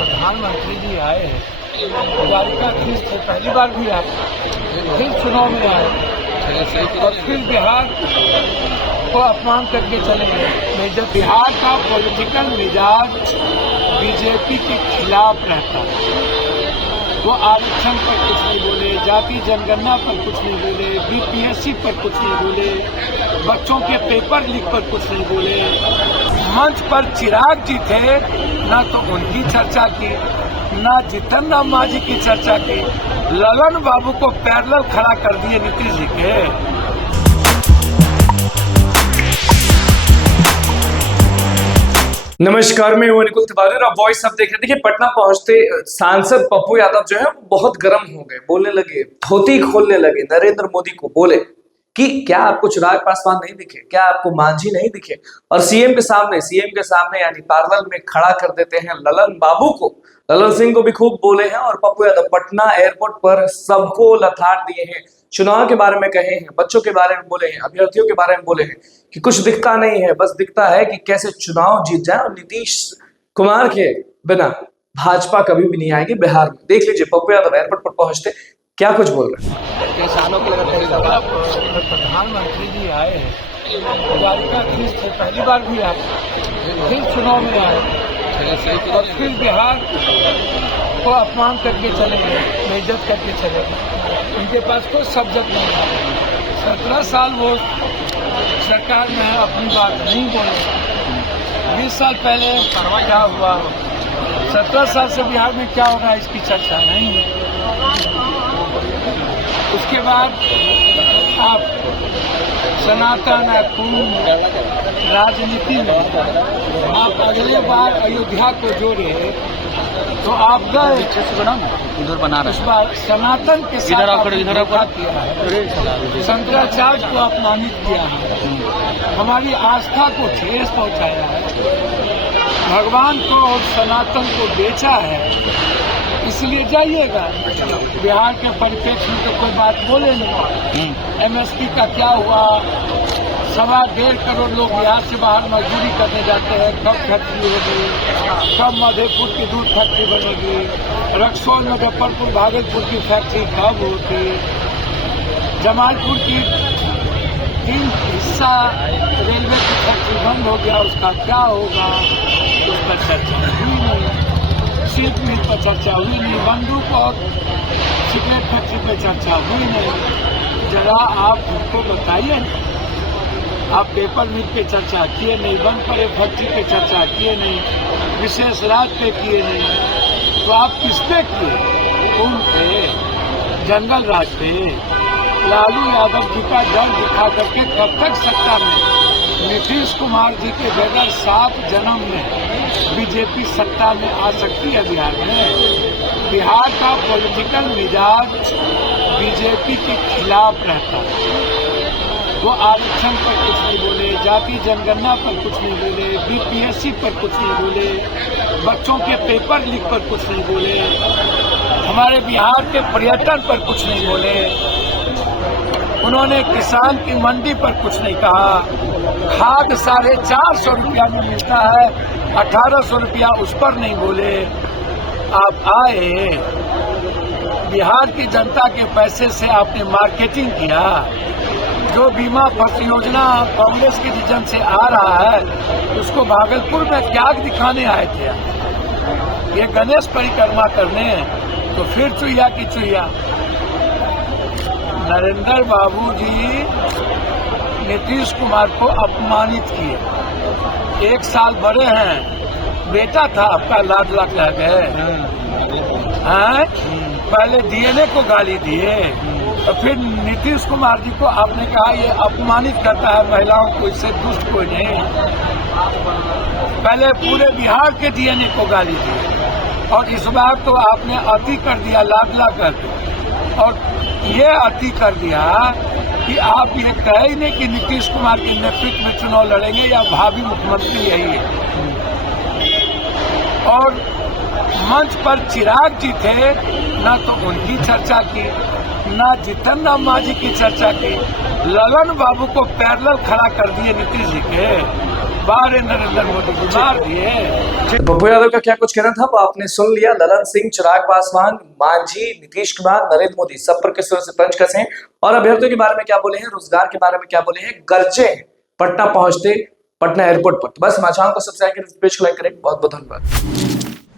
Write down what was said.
प्रधानमंत्री जी आए हैं, द्वारिकाधीश से पहली बार भी आए, फिर चुनाव में आए और फिर बिहार को अपमान करके चले गए। जब बिहार का पॉलिटिकल मिजाज बीजेपी के खिलाफ रहता है, वो आरक्षण पर कुछ नहीं बोले, जाति जनगणना पर कुछ नहीं बोले, बीपीएससी पर कुछ नहीं बोले, बच्चों के पेपर लीक पर कुछ नहीं बोले। मंच पर चिराग जी थे, ना तो उनकी चर्चा की, ना जीतन राम मांझी की चर्चा की, ललन बाबू को पैरेलल खड़ा कर दिए नीतीश जी के। नमस्कार, मैं हूं निकुल तिवारी और आप वॉइस अब देख रहे। देखिए, पटना पहुंचते सांसद पप्पू यादव जो है बहुत गर्म हो गए, बोलने लगे, धोती खोलने लगे, नरेंद्र मोदी को बोले कि क्या आपको चिराग पासवान नहीं दिखे, क्या आपको मांझी नहीं दिखे, और सीएम के सामने यानी पैरेलल में खड़ा कर देते हैं ललन बाबू को। ललन सिंह को भी खूब बोले हैं और पप्पू यादव पटना एयरपोर्ट पर सबको लथाड़ दिए हैं। चुनाव के बारे में कहे हैं, बच्चों के बारे में बोले हैं, अभ्यर्थियों के बारे में बोले हैं कि कुछ दिखता नहीं है, बस दिखता है कि कैसे चुनाव जीत जाए और नीतीश कुमार के बिना भाजपा कभी भी नहीं आएगी बिहार में। देख लीजिए पप्पू यादव एयरपोर्ट पर पहुंचते क्या कुछ बोल रहे हैं। किसानों के प्रधानमंत्री जी आए हैं, द्वारिकाधीश से पहली बार भी आए, फिर चुनाव में आए और फिर बिहार को अपमान करके चले गए, बेइज्जत करके चले गए। उनके पास कोई सब्जेक्ट नहीं है। 17 साल वो सरकार में अपनी बात नहीं बोले। 20 साल पहले क्या हुआ, 17 साल से बिहार में क्या होगा इसकी चर्चा नहीं है। उसके बाद आप सनातन राजनीति में आप अगले बार अयोध्या को जोड़े तो आप गए इधर बना रहे, इस बार सनातन के साथ इधर किया है, शंकराचार्य को अपमानित किया है, हमारी आस्था को ठेस पहुंचाया है, भगवान को और सनातन को बेचा है। इसलिए जाइएगा, बिहार के परिप्रेक्ष्य में तो कोई बात बोले नहीं। एमएसपी का क्या हुआ, 1.25 करोड़ लोग बिहार से बाहर मजदूरी करने जाते हैं, कब फैक्ट्री होगी, कब मधेपुर की दूध फैक्ट्री बनेगी, रक्सौल मुजफ्फरपुर भागलपुर की फैक्ट्री कब होती, जमालपुर की 3 हिस्सा रेलवे की फैक्ट्री बंद हो गया, उसका क्या होगा, उस पर चर्चा हुई नहीं। सिल्क मिल पर चर्चा हुई नहीं, बंदूक और सिगरेट फैक्ट्री पर चर्चा हुई नहीं। जरा आप उनको बताइए, आप पेपर मिल पे चर्चा किए नहीं, बंद पड़े फैक्ट्री पे चर्चा किए नहीं, विशेष राज पे किए नहीं, तो आप किस पे किए? उन पे, जंगल राज पे। लालू यादव जी का डर दिखा करके कब तक सत्ता में? नीतीश कुमार जी के बगैर 7 जन्म में बीजेपी सत्ता में आ सकती है बिहार में। बिहार का पॉलिटिकल मिजाज बीजेपी के खिलाफ रहता है। वो आरक्षण पर कुछ नहीं बोले, जाति जनगणना पर कुछ नहीं बोले, बीपीएससी पर कुछ नहीं बोले, बच्चों के पेपर लीक पर कुछ नहीं बोले, हमारे बिहार के पर्यटन पर कुछ नहीं बोले, उन्होंने किसान की मंडी पर कुछ नहीं कहा, खाद 450 रुपया में मिलता है, 1800 रुपया उस पर नहीं बोले। आप आए, बिहार की जनता के पैसे से आपने मार्केटिंग किया। जो बीमा परियोजना कांग्रेस के विजन से आ रहा है, उसको भागलपुर में त्याग दिखाने आए थे। ये गणेश परिक्रमा करने, तो फिर चुहिया की चुहिया। नरेंद्र बाबू जी नीतीश कुमार को अपमानित किए। 1 साल बड़े हैं, बेटा था आपका, लाडला कह गए हैं। पहले डीएनए को गाली दिए, और फिर नीतीश कुमार जी को आपने कहा ये अपमानित करता है महिलाओं को, इससे दुष्ट कोई नहीं। पहले पूरे बिहार के डीएनए को गाली दी, और इस बार तो आपने अति कर दिया, लाडला कर, और ये अति कर दिया कि आप ये कहे ही नहीं कि नीतीश कुमार के नेतृत्व में चुनाव लड़ेंगे या भावी मुख्यमंत्री यही है। और मंच पर चिराग जी थे, ना तो उनकी चर्चा की, ना जीतन राम मांझी की चर्चा की, ललन बाबू को पैरेलल खड़ा कर दिए नीतीश जी के। बाहर नरेंद्र मोदी जी मार दिए। पप्पू यादव का क्या कुछ कहना था वो आपने सुन लिया। ललन सिंह, चिराग पासवान, मांझी, नीतीश कुमार, नरेंद्र मोदी सब पर किस तरह से तंज कसे हैं और अभ्यर्थियों के बारे में क्या बोले हैं, रोजगार के बारे में क्या बोले हैं, गरजे हैं पटना पहुंचते, पटना एयरपोर्ट पर। बस समाचारों को सब्सक्राइब करें, पेज को लाइक करें। बहुत बहुत धन्यवाद।